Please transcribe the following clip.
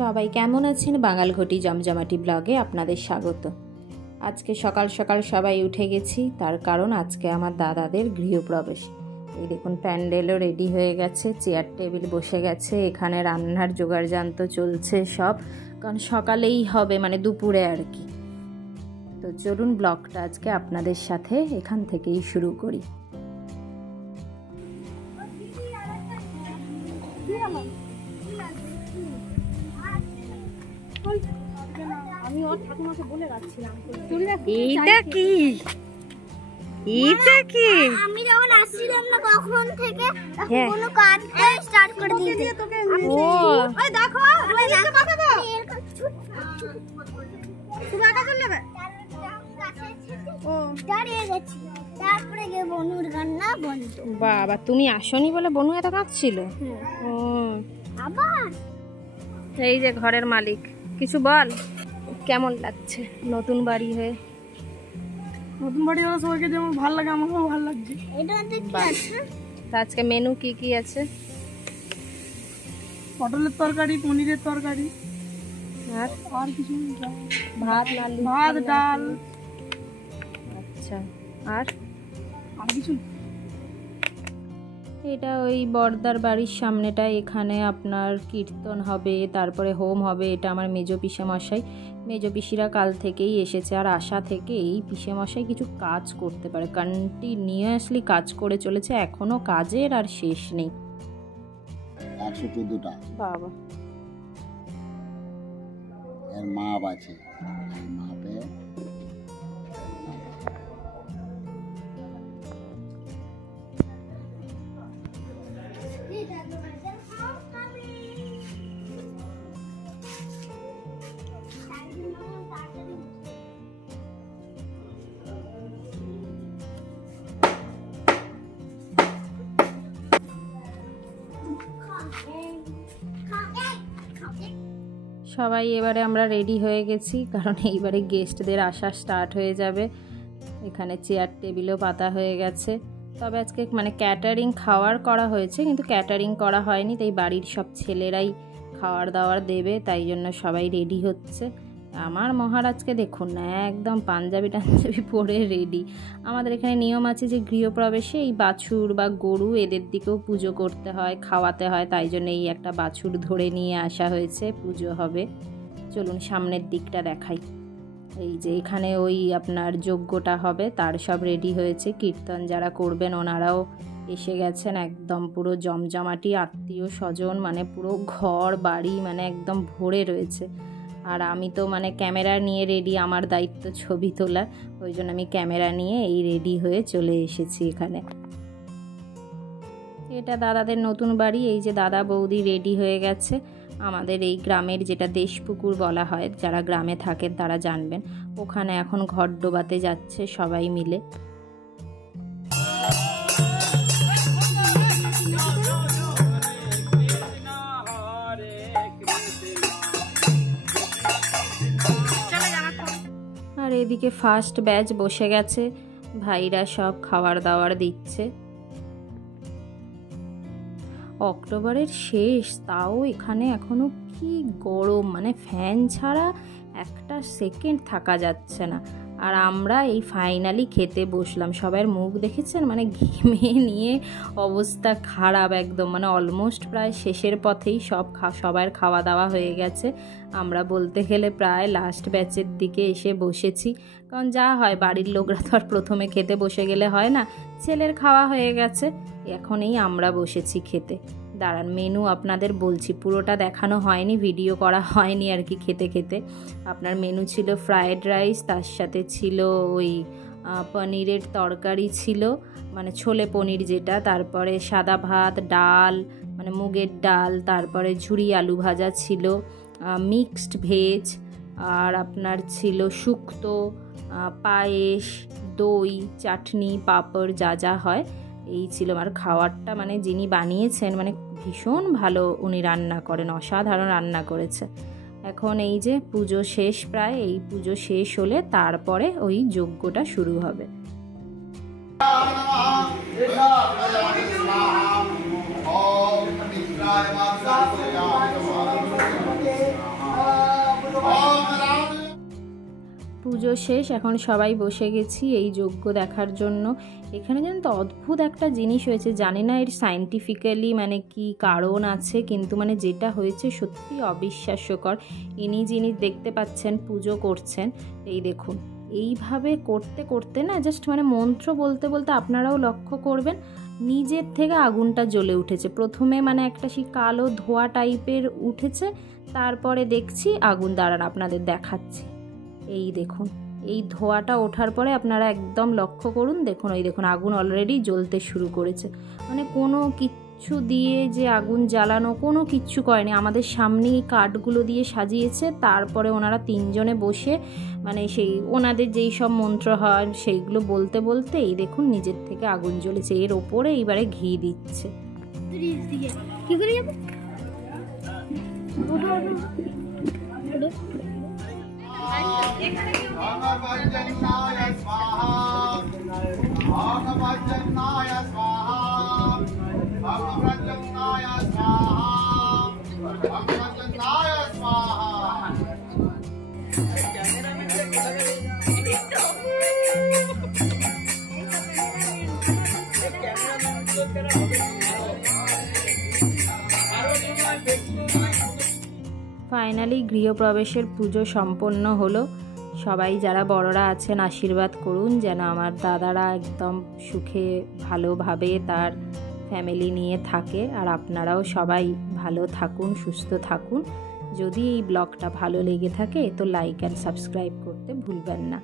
সবাই কেমন আছেন? বাঙালঘটি জমজমাটি ব্লগে আপনাদের স্বাগত। আজকে সকাল সকাল সবাই উঠে গেছি, তার কারণ আজকে আমার দাদাদের গৃহপ্রবেশ। এই দেখুন প্যান্ডেলও রেডি হয়ে গেছে, চেয়ার টেবিল বসে গেছে, এখানে রান্নার জোগাড়যন্ত্র চলছে সব, কারণ সকালেই হবে, মানে দুপুরে আর কি। তো চলুন ব্লগটা আজকে আপনাদের সাথে এখান থেকেই শুরু করি। আমি ওর ঠাকুমাকে বলে রাখছিলাম এইটা কি এইটা কি আমি যখন আসছিলাম না কখন থেকে কোনো কাজ স্টার্ট করে দিয়েছে তোকে। ও এই দেখো আমি দেখো পাঠাবো তুমি একা চলে যাবে। ও দাঁড়িয়ে গেছি, তারপরে গিয়ে বনুর কান্না বন্ধ। বাবা তুমি আসনি বলে বনু এত কাঁদছিল। ও আবার এই যে ঘরের মালিক, কিছু বল, কেমন লাগছে নতুন বাড়ি হয়ে? নতুন বাড়ি হলে সবাইকে যেমন ভালো লাগে আমাকেও ভালো লাগছে। এটা কি আছে? আজকে মেনু কি কি আছে? পটলের তরকারি, পনিরের তরকারি, আর কিছু ভাত, ভাত ডাল। আচ্ছা, আর কিছু? এটা ওই বর্দার বাড়ির সামনেটা, এখানে আপনার কীর্তন হবে, তারপরে হোম হবে। এটা আমার মেজো পিসেমশাই, মেজো পিসিরা কাল থেকেই এসেছে, আর আশা থেকেই পিসেমশাই কিছু কাজ করতে পারে, কন্টিনিউয়াসলি কাজ করে চলেছে, এখনো কাজের আর শেষ নেই। 114টা বাবা, এর মাপ আছে, মাপে সবাই এবারে আমরা রেডি হয়ে গেছি, কারণ এইবারে গেস্টদের আসা স্টার্ট হয়ে যাবে। এখানে চেয়ার টেবিলও পাতা হয়ে গেছে। তবে আজকে মানে ক্যাটারিং খাওয়ার করা হয়েছে, কিন্তু ক্যাটারিং করা হয়নি, তাই বাড়ির সব ছেলেরাই খাওয়ার দাওয়ার দেবে, তাই জন্য সবাই রেডি হচ্ছে। আমার মহারাজকে দেখুন না, একদম পাঞ্জাবি টাঞ্জাবি পরে রেডি। আমাদের এখানে নিয়ম আছে যে গৃহপ্রবেশে এই বাছুর বা গরু এদের দিকেও পুজো করতে হয়, খাওয়াতে হয়, তাই জন্য এই একটা বাছুর ধরে নিয়ে আসা হয়েছে, পুজো হবে। চলুন সামনের দিকটা দেখাই। এই যে এখানে ওই আপনার যজ্ঞটা হবে, তার সব রেডি হয়েছে। কীর্তন যারা করবেন ওনারাও এসে গেছেন, একদম পুরো জমজমাটি আত্মীয় স্বজন, মানে পুরো ঘর বাড়ি মানে একদম ভরে রয়েছে। আর আমি তো মানে ক্যামেরা নিয়ে রেডি, আমার দায়িত্ব ছবি তোলার, ওই জন্য আমি ক্যামেরা নিয়ে এই রেডি হয়ে চলে এসেছি এখানে। এটা দাদাদের নতুন বাড়ি, এই যে দাদা বৌদি রেডি হয়ে গেছে। আমাদের এই গ্রামের যেটা দেশপুকুর বলা হয়, যারা গ্রামে থাকেন তারা জানবেন, ওখানে এখন ঘর ডোবাতে যাচ্ছে সবাই মিলে। আর এদিকে ফার্স্ট ব্যাচ বসে গেছে, ভাইরা সব খাবার দাবার দিচ্ছে। অক্টোবরের শেষ, তাও এখানে এখনো কি গরম, মানে ফ্যান ছাড়া একটা সেকেন্ড থাকা যাচ্ছে না। আর আমরা এই ফাইনালি খেতে বসলাম, সবার মুখ দেখেছেন, মানে ঘেমে নিয়ে অবস্থা খারাপ একদম, মানে অলমোস্ট প্রায় শেষের পথেই সবার খাওয়া দাওয়া হয়ে গেছে। আমরা বলতে গেলে প্রায় লাস্ট ব্যাচের দিকে এসে বসেছি, কারণ যা হয় বাড়ির লোকরা তো আর প্রথমে খেতে বসে গেলে হয় না, ছেলের খাওয়া হয়ে গেছে, এখনই আমরা বসেছি খেতে। দাঁড়ান মেনু আপনাদের বলছি, পুরোটা দেখানো হয়নি, ভিডিও করা হয়নি আর কি। খেতে খেতে আপনার মেনু ছিল ফ্রায়েড রাইস, তার সাথে ছিল ওই পনিরের তরকারি ছিল, মানে ছোলে পনির যেটা, তারপরে সাদা ভাত, ডাল মানে মুগের ডাল, তারপরে ঝুরি আলু ভাজা ছিল, মিক্সড ভেজ, আর আপনার ছিল শুক্তো, পায়েস, দই, চাটনি, পাঁপড়, যা যা হয় এই ছিল। আর খাওয়ারটা মানে যিনি বানিয়েছেন মানে ভীষণ ভালো উনি রান্না করেন, অসাধারণ রান্না করেছে। এখন এই যে পুজো শেষ প্রায়, এই পুজো শেষ হলে তারপরে ওই যজ্ঞটা শুরু হবে। পুজো শেষ, এখন সবাই বসে গেছি এই যজ্ঞ দেখার জন্য। এখানে জানেন তো অদ্ভুত একটা জিনিস হয়েছে, জানি না এর সায়েন্টিফিক্যালি মানে কি কারণ আছে, কিন্তু মানে যেটা হয়েছে সত্যি অবিশ্বাস্যকর। ইনি যিনি দেখতে পাচ্ছেন পুজো করছেন, এই দেখুন এইভাবে করতে করতে না জাস্ট মানে মন্ত্র বলতে বলতে আপনারাও লক্ষ্য করবেন নিজের থেকে আগুনটা জ্বলে উঠেছে। প্রথমে মানে একটা সেই কালো ধোঁয়া টাইপের উঠেছে, তারপরে দেখছি আগুন। দাঁড়ান আপনাদের দেখাচ্ছি, এই দেখুন এই ধোঁয়াটা ওঠার পরে আপনারা একদম লক্ষ্য করুন, দেখুন ওই দেখুন আগুন অলরেডি জ্বলতে শুরু করেছে। মানে কোনো কিচ্ছু দিয়ে যে আগুন জ্বালানো কোনো কিচ্ছু করেনি, আমাদের সামনেই কাঠগুলো দিয়ে সাজিয়েছে। তারপরে ওনারা তিনজনে বসে মানে সেই ওনাদের যেই সব মন্ত্র হয় সেইগুলো বলতে বলতে এই দেখুন নিজের থেকে আগুন জ্বলেছে। এর ওপরে এইবারে ঘি দিচ্ছে। কি করে যাবো? भगवज्जन्नाय स्वाहा भगवज्जन्नाय स्वाहा भगवज्जन्नाय स्वाहा भगवज्जन्नाय स्वाहा। ফাইনালি গৃহপ্রবেশের পুজো সম্পন্ন হলো। সবাই যারা বড়রা আছেন আশীর্বাদ করুন যেন আমার দাদারা একদম সুখে ভালোভাবে তার ফ্যামিলি নিয়ে থাকে, আর আপনারাও সবাই ভালো থাকুন, সুস্থ থাকুন। যদি এই ব্লগটা ভালো লেগে থাকে তো লাইক অ্যান্ড সাবস্ক্রাইব করতে ভুলবেন না।